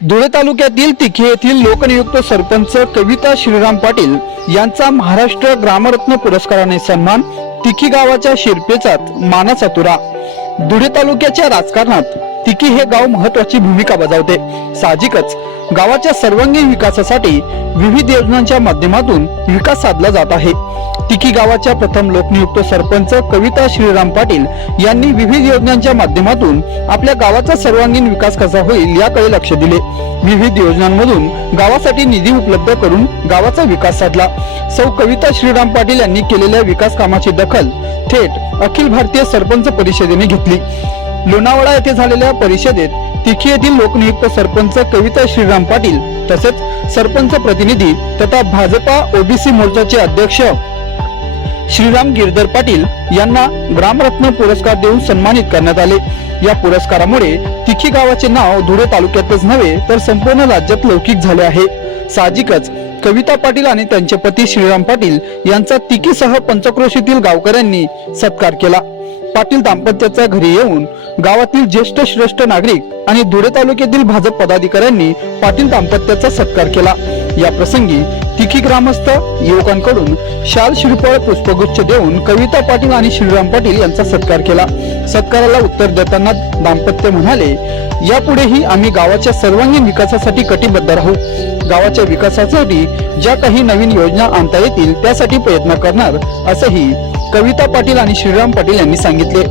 धुळे तालुक्यातील तिखे येथील लोकनियुक्त सरपंच कविता श्रीराम पाटील यांचा महाराष्ट्र ग्रामरत्न पुरस्काराने सन्मान तिखी गावाच्या शिरपेचात मानाचा तुरा धुळे तालुक्याच्या राजकारणात तिकी हे गाव महत्वाची भूमिका बजावते. साहजिकच गावाच्या सर्वांगीण विकासासाठी विविध योजनांच्या माध्यमातून विकास साधला जात आहे. तिकी गावाच्या प्रथम लोकनियुक्त सरपंच कविता श्रीराम पाटील यांनी विविध योजनांच्या माध्यमातून आपल्या गावाचा सर्वांगीण विकास कसा होईल याकडे लक्ष दिले. विविध योजनांमधून गावासाठी निधी उपलब्ध करून गावाचा विकास साधला. सौ कविता श्रीराम पाटील यांनी केलेल्या विकास कामाची दखल थेट अखिल भारतीय सरपंच परिषदेने घेतली. लोणावळा येथे झालेल्या परिषदेत तिखी येथील लोकनियुक्त सरपंच कविता श्रीराम पाटील तसेच सरपंच प्रतिनिधी तथा भाजपा ओबीसी मोर्चाचे अध्यक्ष श्रीराम गिरधर पाटील यांना ग्रामरत्न पुरस्कार देऊन सन्मानित करण्यात आले. या पुरस्कारामुळे तिखी गावाचे नाव धुळे तालुक्यातच नव्हे तर संपूर्ण राज्यात लौकिक झाले आहे. साहजिकच कविता पाटील आणि त्यांचे पती श्रीराम पाटील यांचा तिकीसह पंचक्रोशीतील गावकऱ्यांनी सत्कार केला. पाटील दाम्पत्याच्या घरी येऊन गावातील ज्येष्ठ श्रेष्ठ नागरिक आणि धुळे तालुक्यातील भाजप पदाधिकाऱ्यांनी पाटील दाम्पत्याचा सत्कार केला. या प्रसंगी तिखी ग्रामस्थ युवकांकडून शाल श्रीफळ पुष्पगुच्छ देऊन कविता पाटील आणि श्रीराम पाटील यांचा सत्कार केला. सत्काराला उत्तर देताना दाम्पत्य म्हणाले यापुढेही आम्ही गावाच्या सर्वांगीण विकासासाठी कटिबद्ध राहू. गावाच्या विकासासाठी ज्या काही नवीन योजना आणता येतील त्यासाठी प्रयत्न करणार असंही कविता पाटील आणि श्रीराम पाटील यांनी सांगितले.